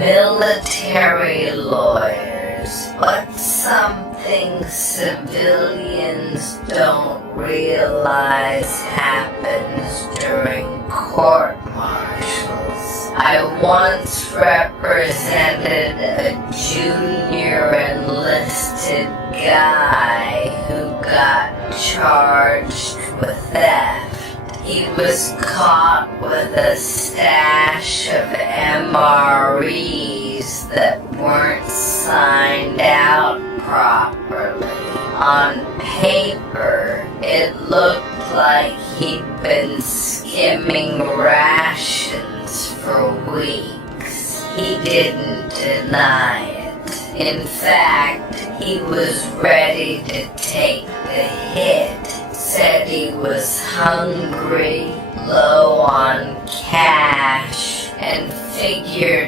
military lawyers, but something civilians don't realize happens during court-martials. I once represented a junior enlisted guy who got charged with theft. He was caught with a stash of MREs that weren't signed out properly. On paper, it looked like he'd been skimming rations for weeks. He didn't deny it. In fact, he was ready to take the hit. Said he was hungry, low on cash, and figured